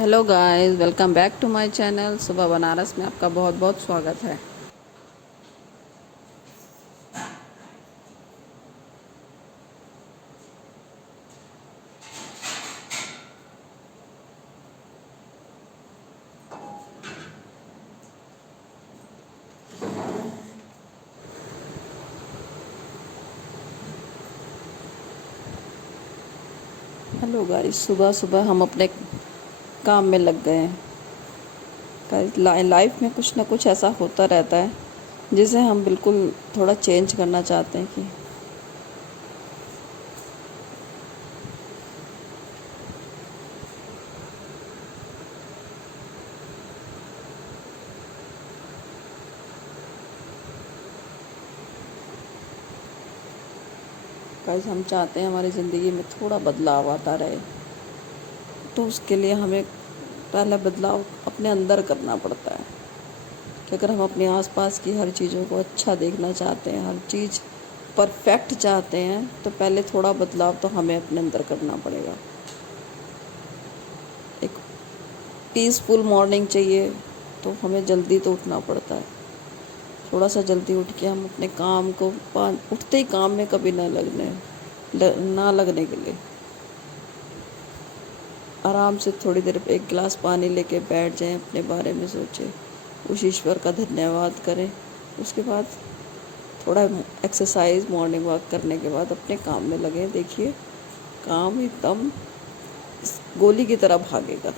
Hello guys, welcome back to my channel. सुबह बनारस में आपका बहुत बहुत स्वागत है। हेलो गाइस, सुबह सुबह हम अपने काम में लग गए हैं। गाइस, लाइफ में कुछ ना कुछ ऐसा होता रहता है जिसे हम बिल्कुल थोड़ा चेंज करना चाहते हैं कि गाइस, हम चाहते हैं हमारी ज़िंदगी में थोड़ा बदलाव आता रहे। तो उसके लिए हमें पहला बदलाव अपने अंदर करना पड़ता है कि अगर हम अपने आसपास की हर चीज़ों को अच्छा देखना चाहते हैं, हर चीज़ परफेक्ट चाहते हैं, तो पहले थोड़ा बदलाव तो हमें अपने अंदर करना पड़ेगा। एक पीसफुल मॉर्निंग चाहिए तो हमें जल्दी तो उठना पड़ता है। थोड़ा सा जल्दी उठ के हम अपने काम को उठते ही काम में कभी ना लगने के लिए आराम से थोड़ी देर एक गिलास पानी लेके बैठ जाएं, अपने बारे में सोचें, उस ईश्वर का धन्यवाद करें। उसके बाद थोड़ा एक्सरसाइज, मॉर्निंग वॉक करने के बाद अपने काम में लगें। देखिए, काम एकदम गोली की तरह भागेगा,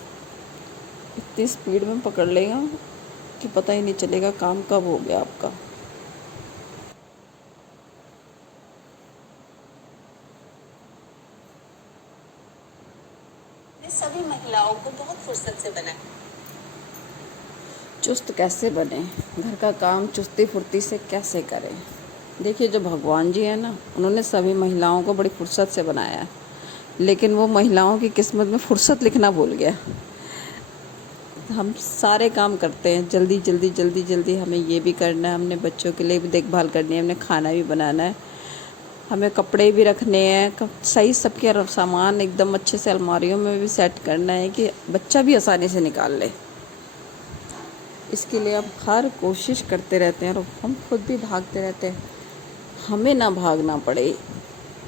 इतनी स्पीड में पकड़ लेगा कि पता ही नहीं चलेगा काम कब हो गया आपका। ने सभी महिलाओं को बहुत फुर्सत से बनाया। चुस्त कैसे बने, घर का काम चुस्ती फुर्ती से कैसे करें। देखिए, जो भगवान जी हैं ना, उन्होंने सभी महिलाओं को बड़ी फुर्सत से बनाया है, लेकिन वो महिलाओं की किस्मत में फुर्सत लिखना भूल गया। हम सारे काम करते हैं जल्दी जल्दी जल्दी जल्दी, हमें ये भी करना है, हमने बच्चों के लिए भी देखभाल करनी है, हमने खाना भी बनाना है, हमें कपड़े भी रखने हैं, सही सबके सामान एकदम अच्छे से अलमारियों में भी सेट करना है कि बच्चा भी आसानी से निकाल ले। इसके लिए अब हर कोशिश करते रहते हैं और हम खुद भी भागते रहते हैं। हमें ना भागना पड़े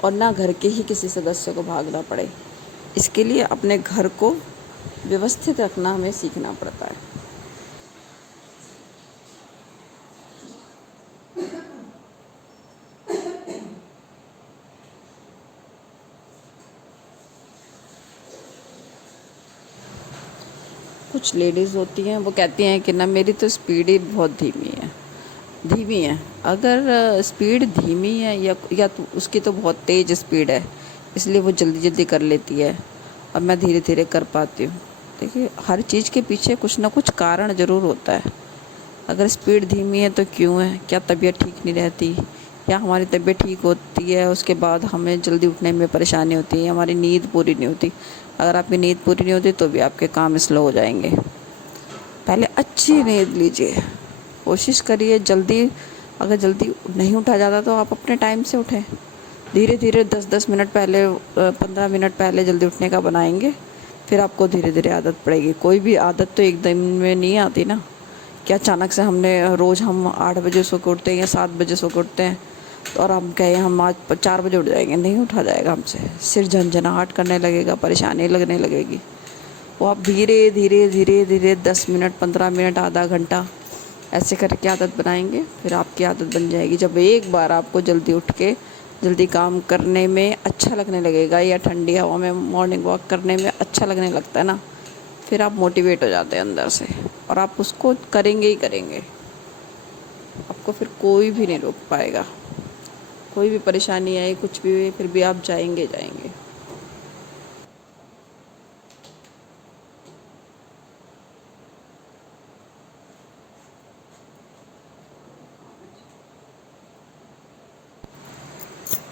और ना घर के ही किसी सदस्य को भागना पड़े, इसके लिए अपने घर को व्यवस्थित रखना हमें सीखना पड़ता है। कुछ लेडीज़ होती हैं, वो कहती हैं कि ना मेरी तो स्पीड ही बहुत धीमी है। अगर स्पीड धीमी है या तो उसकी तो बहुत तेज़ स्पीड है, इसलिए वो जल्दी जल्दी कर लेती है और मैं धीरे धीरे कर पाती हूँ। देखिए, हर चीज़ के पीछे कुछ ना कुछ कारण ज़रूर होता है। अगर स्पीड धीमी है तो क्यों है? क्या तबीयत ठीक नहीं रहती, या हमारी तबीयत ठीक होती है उसके बाद हमें जल्दी उठने में परेशानी होती है, हमारी नींद पूरी नहीं होती। अगर आपकी नींद पूरी नहीं होती तो भी आपके काम स्लो हो जाएंगे। पहले अच्छी नींद लीजिए, कोशिश करिए जल्दी। अगर जल्दी नहीं उठा जाता तो आप अपने टाइम से उठें। धीरे धीरे 10-10 मिनट पहले, 15 मिनट पहले जल्दी उठने का बनाएंगे, फिर आपको धीरे धीरे आदत पड़ेगी। कोई भी आदत तो एक दिन में नहीं आती ना, कि अचानक से रोज़ हम 8 बजे सो के उठते हैं या 7 बजे सो के उठते हैं तो और हम कहें हम आज 4 बजे उठ जाएंगे, नहीं उठा जाएगा हमसे। सिर झंझनाहट करने लगेगा, परेशानी लगने लगेगी। वो आप धीरे धीरे धीरे धीरे 10 मिनट, 15 मिनट, आधा घंटा ऐसे करके आदत बनाएंगे, फिर आपकी आदत बन जाएगी। जब एक बार आपको जल्दी उठ के जल्दी काम करने में अच्छा लगने लगेगा, या ठंडी हवा में मॉर्निंग वॉक करने में अच्छा लगने लगता है ना, फिर आप मोटिवेट हो जाते हैं अंदर से और आप उसको करेंगे ही करेंगे। आपको फिर कोई भी नहीं रोक पाएगा। कोई भी परेशानी आए, कुछ भी हुए, फिर भी आप जाएंगे जाएंगे।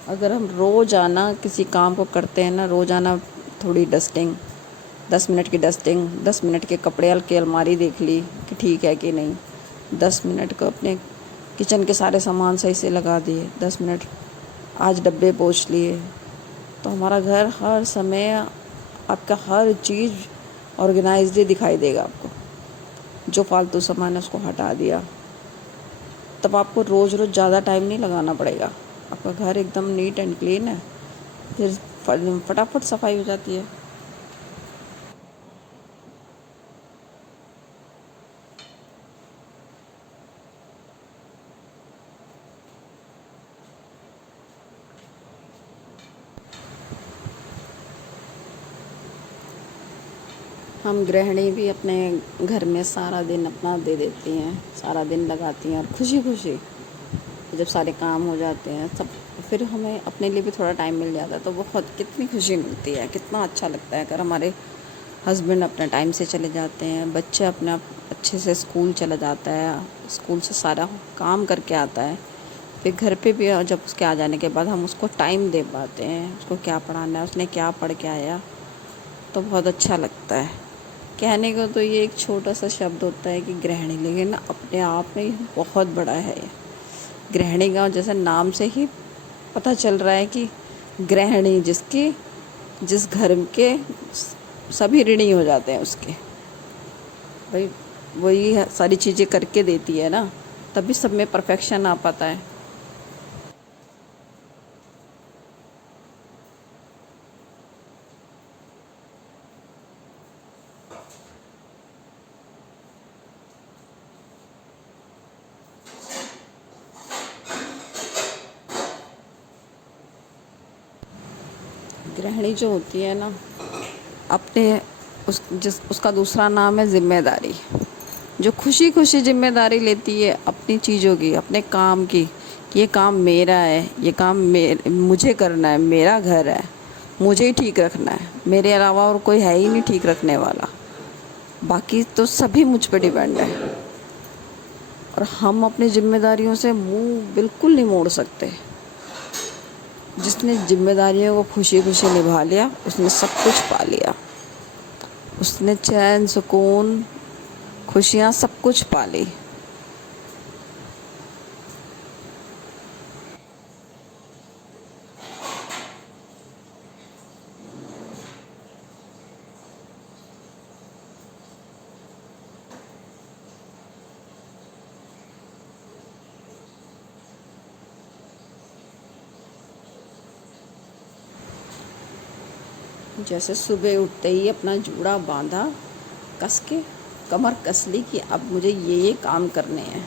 अगर हम रोज़ाना किसी काम को करते हैं ना, रोज़ाना थोड़ी डस्टिंग, 10 मिनट की डस्टिंग, 10 मिनट के कपड़े हल्के अलमारी देख ली कि ठीक है कि नहीं, 10 मिनट को अपने किचन के सारे सामान सही से लगा दिए, 10 मिनट आज डब्बे पोंछ लिए, तो हमारा घर हर समय, आपका हर चीज़ ऑर्गेनाइज्ड दिखाई देगा आपको। जो फालतू सामान है उसको हटा दिया, तब आपको रोज़ रोज़ ज़्यादा टाइम नहीं लगाना पड़ेगा। आपका घर एकदम नीट एंड क्लीन है, फिर फटाफट सफाई हो जाती है। हम गृहिणी भी अपने घर में सारा दिन अपना दे देती हैं, सारा दिन लगाती हैं, और खुशी खुशी जब सारे काम हो जाते हैं सब, फिर हमें अपने लिए भी थोड़ा टाइम मिल जाता है, तो बहुत कितनी खुशी मिलती है, कितना अच्छा लगता है। अगर हमारे हस्बैंड अपने टाइम से चले जाते हैं, बच्चे अपने आप अच्छे से स्कूल चला जाता है, स्कूल से सारा काम करके आता है, फिर घर पे भी जब उसके आ जाने के बाद हम उसको टाइम दे पाते हैं, उसको क्या पढ़ाना है, उसने क्या पढ़ के आया, तो बहुत अच्छा लगता है। कहने को तो ये एक छोटा सा शब्द होता है कि गृहिणी, लेकिन अपने आप में ये बहुत बड़ा है। गृहिणी का जैसे नाम से ही पता चल रहा है कि गृहिणी जिस घर के सभी ऋणी हो जाते हैं उसके, भाई वही सारी चीज़ें करके देती है ना, तभी सब में परफेक्शन आ पाता है। गृहिणी जो होती है ना, अपने उसका दूसरा नाम है जिम्मेदारी। जो खुशी खुशी जिम्मेदारी लेती है अपनी चीज़ों की, अपने काम की, कि ये काम मेरा है, ये काम मुझे करना है, मेरा घर है, मुझे ही ठीक रखना है, मेरे अलावा और कोई है ही नहीं ठीक रखने वाला, बाकी तो सभी मुझ पर डिपेंड है। और हम अपनी जिम्मेदारियों से मुंह बिल्कुल नहीं मोड़ सकते। जिसने जिम्मेदारियों को खुशी खुशी निभा लिया, उसने सब कुछ पा लिया, उसने चैन, सुकून, खुशियाँ सब कुछ पा ली। जैसे सुबह उठते ही अपना जूड़ा बांधा, कस के कमर कस ली कि अब मुझे ये काम करने हैं,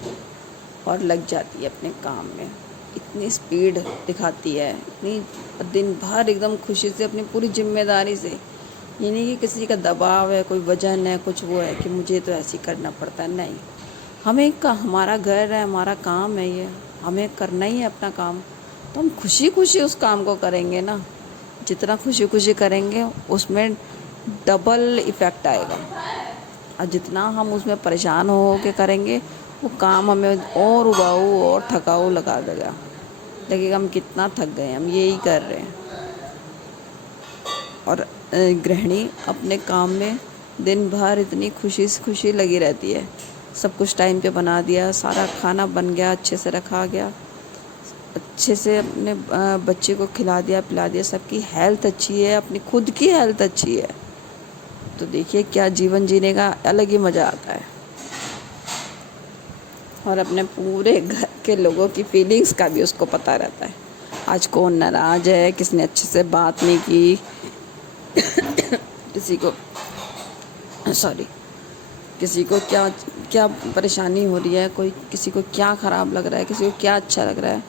और लग जाती है अपने काम में। इतनी स्पीड दिखाती है, इतनी दिन भर एकदम खुशी से अपनी पूरी जिम्मेदारी से। ये नहीं कि किसी का दबाव है, कोई वजन है, कुछ वो है कि मुझे तो ऐसे ही करना पड़ता है, नहीं। हमारा घर है, हमारा काम है, ये हमें करना ही है अपना काम, तो हम खुशी खुशी उस काम को करेंगे ना। जितना खुशी खुशी करेंगे उसमें डबल इफ़ेक्ट आएगा, और जितना हम उसमें परेशान हो के करेंगे वो काम हमें और उबाऊ और थकाऊ लगेगा, हम कितना थक गए, हम यही कर रहे हैं। और गृहिणी अपने काम में दिन भर इतनी खुशी से खुशी लगी रहती है। सब कुछ टाइम पे बना दिया, सारा खाना बन गया, अच्छे से रखा गया, अच्छे से अपने बच्चे को खिला दिया पिला दिया, सबकी हेल्थ अच्छी है, अपनी खुद की हेल्थ अच्छी है, तो देखिए क्या जीवन जीने का अलग ही मज़ा आता है। और अपने पूरे घर के लोगों की फीलिंग्स का भी उसको पता रहता है, आज कौन नाराज़ है, किसने अच्छे से बात नहीं की, किसी को क्या क्या परेशानी हो रही है, किसी को क्या ख़राब लग रहा है, किसी को क्या अच्छा लग रहा है,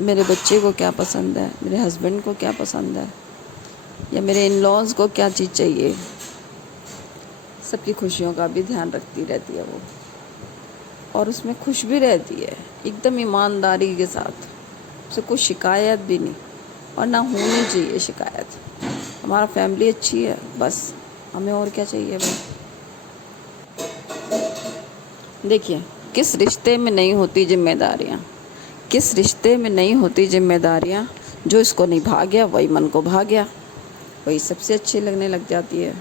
मेरे बच्चे को क्या पसंद है, मेरे हस्बैंड को क्या पसंद है, या मेरे इन लॉज को क्या चीज़ चाहिए, सबकी खुशियों का भी ध्यान रखती रहती है वो, और उसमें खुश भी रहती है एकदम ईमानदारी के साथ। उसे कोई शिकायत भी नहीं, और ना होनी चाहिए शिकायत। हमारा फैमिली अच्छी है, बस हमें और क्या चाहिए भाई। देखिए, किस रिश्ते में नहीं होती जिम्मेदारियाँ, किस रिश्ते में नहीं होती जिम्मेदारियाँ, जो इसको निभा गया वही मन को भा गया, वही सबसे अच्छी लगने लग जाती है।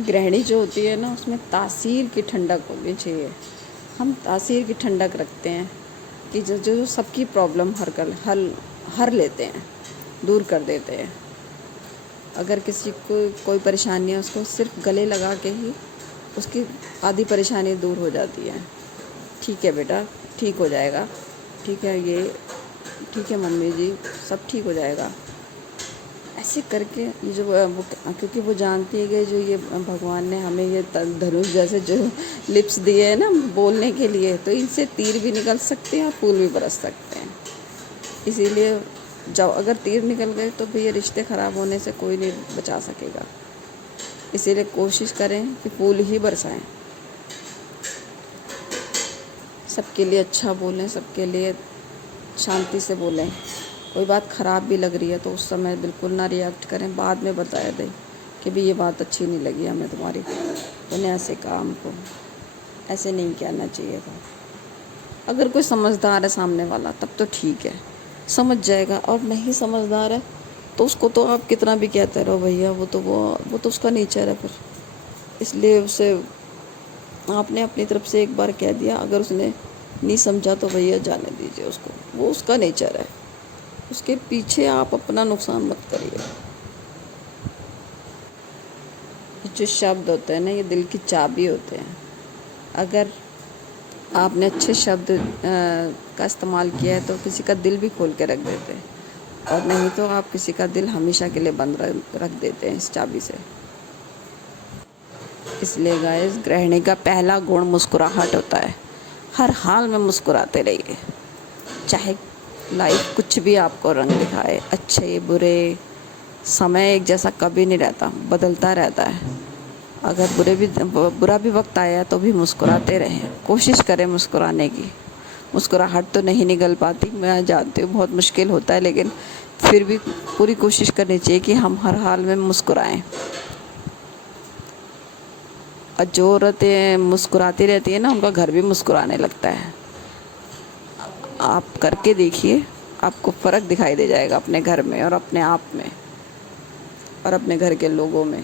गृहिणी जो होती है ना, उसमें तासीर की ठंडक होनी चाहिए। हम तासीर की ठंडक रखते हैं कि जो सबकी प्रॉब्लम हर लेते हैं। दूर कर देते हैं। अगर किसी को कोई परेशानी है, उसको सिर्फ गले लगा के ही उसकी आधी परेशानी दूर हो जाती है। ठीक है बेटा, ठीक हो जाएगा, ठीक है, ये ठीक है मम्मी जी, सब ठीक हो जाएगा, ऐसे करके ये जो वो, क्योंकि वो जानती है कि जो ये भगवान ने हमें ये धनुष जैसे जो लिप्स दिए हैं ना बोलने के लिए, तो इनसे तीर भी निकल सकते हैं और फूल भी बरस सकते हैं। इसीलिए जब अगर तीर निकल गए तो भी ये रिश्ते ख़राब होने से कोई नहीं बचा सकेगा। इसीलिए कोशिश करें कि फूल ही बरसाएं, सबके लिए अच्छा बोलें, सबके लिए शांति से बोलें। कोई बात ख़राब भी लग रही है तो उस समय बिल्कुल ना रिएक्ट करें, बाद में बताया दें कि भी ये बात अच्छी नहीं लगी हमें तुम्हारी, तूने ऐसे कहा, हमको ऐसे नहीं कहना चाहिए था। अगर कोई समझदार है सामने वाला तब तो ठीक है, समझ जाएगा, और नहीं समझदार है तो उसको तो आप कितना भी कहते रहो भैया, वो तो उसका नेचर है फिर। इसलिए उसे आपने अपनी तरफ से एक बार कह दिया, अगर उसने नहीं समझा तो भैया जाने दीजिए उसको, वो उसका नेचर है, उसके पीछे आप अपना नुकसान मत करिए। जो शब्द होते हैं ना, ये दिल की चाबी होते हैं। अगर आपने अच्छे शब्द का इस्तेमाल किया है तो किसी का दिल भी खोल के रख देते हैं, और नहीं तो आप किसी का दिल हमेशा के लिए बंद रख देते हैं इस चाबी से। इसलिए गाइस, गृहिणी का पहला गुण मुस्कुराहट होता है। हर हाल में मुस्कुराते रहिए, चाहे लाइफ कुछ भी आपको रंग दिखाए, अच्छे बुरे। समय एक जैसा कभी नहीं रहता, बदलता रहता है। अगर बुरा भी वक्त आया तो भी मुस्कुराते रहें, कोशिश करें मुस्कुराने की। मुस्कुराहट तो नहीं निकल पाती, मैं जानती हूँ बहुत मुश्किल होता है, लेकिन फिर भी पूरी कोशिश करनी चाहिए कि हम हर हाल में मुस्कुराएं। और जो औरतें मुस्कुराती रहती है ना, उनका घर भी मुस्कुराने लगता है। आप करके देखिए, आपको फ़र्क दिखाई दे जाएगा अपने घर में और अपने आप में और अपने घर के लोगों में।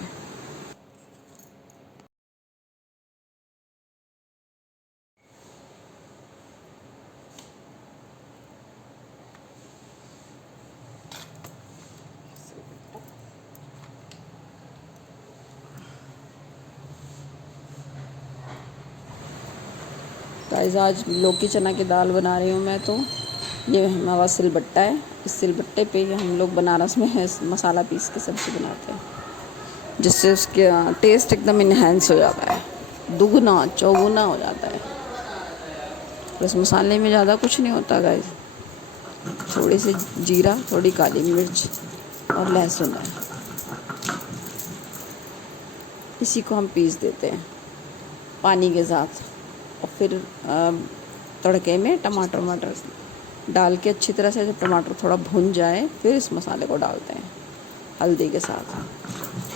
गाइस, आज लौकी चना की दाल बना रही हूँ मैं। तो ये हमारा सिलबट्टा है, इस सिलबट्टे पे ही हम लोग बनारस में मसाला पीस के सब्ज़ी बनाते हैं, जिससे उसके टेस्ट एकदम इन्हेंस हो जाता है, दुगना चौगुना हो जाता है। बस मसाले में ज़्यादा कुछ नहीं होता गाइस, थोड़ी सी जीरा, थोड़ी काली मिर्च और लहसुन है, इसी को हम पीस देते हैं पानी के साथ। और फिर तड़के में टमाटर डाल के अच्छी तरह से, जब टमाटर थोड़ा भुन जाए फिर इस मसाले को डालते हैं हल्दी के साथ।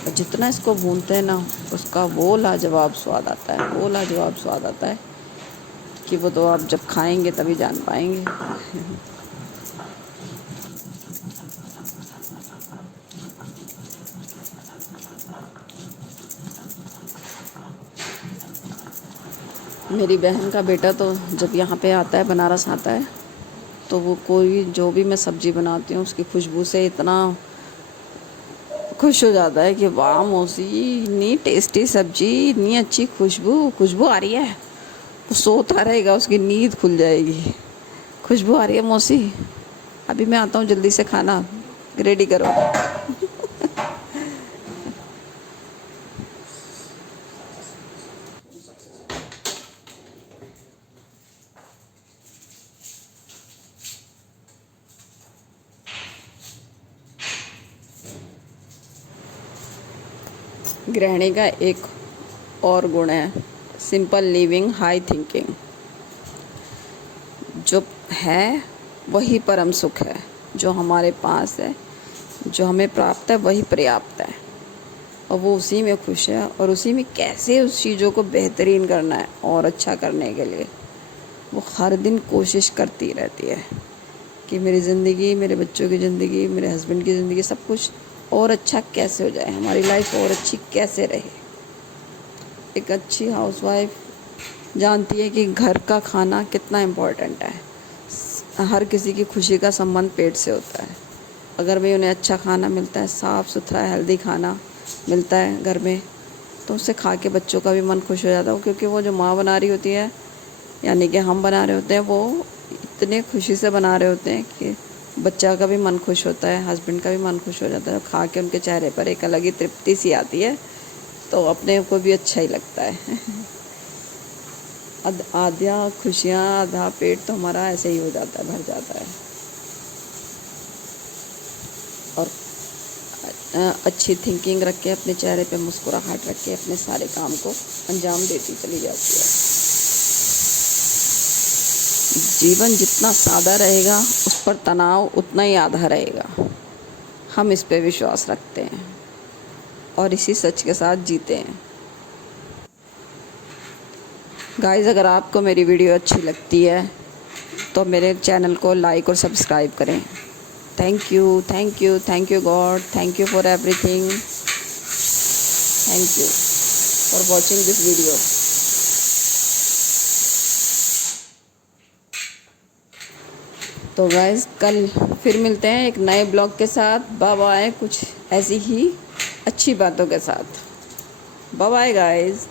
और जितना इसको भूनते हैं ना, उसका वो लाजवाब स्वाद आता है, वो लाजवाब स्वाद आता है कि वो तो आप जब खाएंगे तभी जान पाएंगे। मेरी बहन का बेटा तो जब यहाँ पे आता है, बनारस आता है, तो वो कोई जो भी मैं सब्ज़ी बनाती हूँ उसकी खुशबू से इतना खुश हो जाता है कि वाह मौसी, इतनी टेस्टी सब्ज़ी, इतनी अच्छी खुशबू आ रही है। वो सोता रहेगा, उसकी नींद खुल जाएगी। खुशबू आ रही है मौसी, अभी मैं आता हूँ, जल्दी से खाना रेडी करो। गृहिणी का एक और गुण है सिंपल लिविंग, हाई थिंकिंग। जो है वही परम सुख है, जो हमारे पास है, जो हमें प्राप्त है वही पर्याप्त है, और वो उसी में खुश है, और उसी में कैसे उस चीज़ों को बेहतरीन करना है और अच्छा करने के लिए वो हर दिन कोशिश करती रहती है कि मेरी ज़िंदगी, मेरे बच्चों की ज़िंदगी, मेरे हस्बैंड की ज़िंदगी, सब कुछ और अच्छा कैसे हो जाए, हमारी लाइफ और अच्छी कैसे रहे। एक अच्छी हाउसवाइफ जानती है कि घर का खाना कितना इम्पोर्टेंट है। हर किसी की खुशी का संबंध पेट से होता है, अगर भी उन्हें अच्छा खाना मिलता है, साफ़ सुथरा हेल्दी खाना मिलता है घर में, तो उसे खा के बच्चों का भी मन खुश हो जाता है, क्योंकि वो जो माँ बना रही होती है, यानी कि हम बना रहे होते हैं, वो इतने खुशी से बना रहे होते हैं कि बच्चा का भी मन खुश होता है, हस्बैंड का भी मन खुश हो जाता है। खा के उनके चेहरे पर एक अलग ही तृप्ति सी आती है, तो अपने को भी अच्छा ही लगता है। आधा खुशियाँ आधा पेट तो हमारा ऐसे ही हो जाता है, भर जाता है। और अच्छी थिंकिंग रख के, अपने चेहरे पे मुस्कुराहट रख के अपने सारे काम को अंजाम देती चली जाती है। जीवन जितना सादा रहेगा, उस पर तनाव उतना ही आधा रहेगा। हम इस पे विश्वास रखते हैं और इसी सच के साथ जीते हैं। गाइस, अगर आपको मेरी वीडियो अच्छी लगती है तो मेरे चैनल को लाइक और सब्सक्राइब करें। Thank you, thank you, thank you God, thank you for everything. Thank you for watching this video. तो गाइस, कल फिर मिलते हैं एक नए ब्लॉग के साथ। बाय बाय, कुछ ऐसी ही अच्छी बातों के साथ। Bye bye guys.